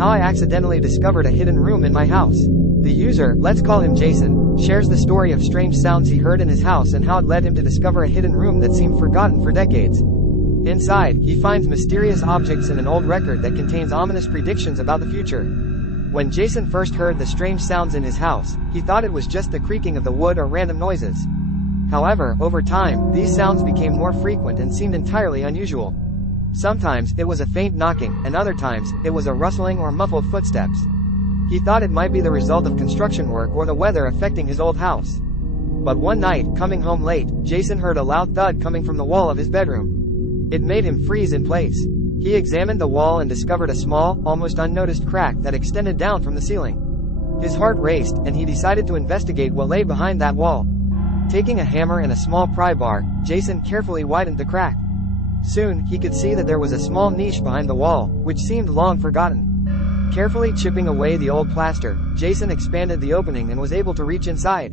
How I accidentally discovered a hidden room in my house. The user, let's call him Jason, shares the story of strange sounds he heard in his house and how it led him to discover a hidden room that seemed forgotten for decades. Inside, he finds mysterious objects and an old record that contains ominous predictions about the future. When Jason first heard the strange sounds in his house, he thought it was just the creaking of the wood or random noises. However, over time, these sounds became more frequent and seemed entirely unusual. Sometimes, it was a faint knocking, and other times, it was a rustling or muffled footsteps. He thought it might be the result of construction work or the weather affecting his old house. But one night, coming home late, Jason heard a loud thud coming from the wall of his bedroom. It made him freeze in place. He examined the wall and discovered a small, almost unnoticed crack that extended down from the ceiling. His heart raced, and he decided to investigate what lay behind that wall. Taking a hammer and a small pry bar, Jason carefully widened the crack. Soon, he could see that there was a small niche behind the wall, which seemed long forgotten. Carefully chipping away the old plaster, Jason expanded the opening and was able to reach inside.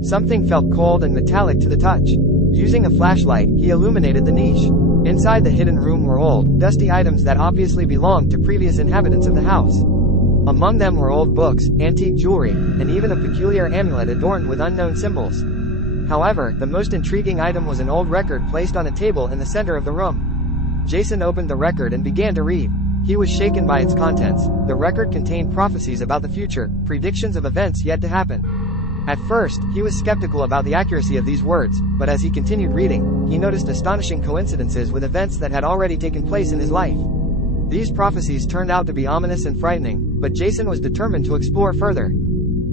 Something felt cold and metallic to the touch. Using a flashlight, he illuminated the niche. Inside the hidden room were old, dusty items that obviously belonged to previous inhabitants of the house. Among them were old books, antique jewelry, and even a peculiar amulet adorned with unknown symbols. However, the most intriguing item was an old record placed on a table in the center of the room. Jason opened the record and began to read. He was shaken by its contents. The record contained prophecies about the future, predictions of events yet to happen. At first, he was skeptical about the accuracy of these words, but as he continued reading, he noticed astonishing coincidences with events that had already taken place in his life. These prophecies turned out to be ominous and frightening, but Jason was determined to explore further.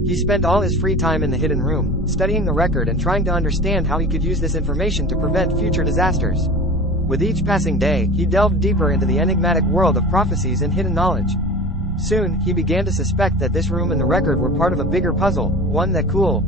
He spent all his free time in the hidden room, studying the record and trying to understand how he could use this information to prevent future disasters. With each passing day, he delved deeper into the enigmatic world of prophecies and hidden knowledge. Soon, he began to suspect that this room and the record were part of a bigger puzzle, one that could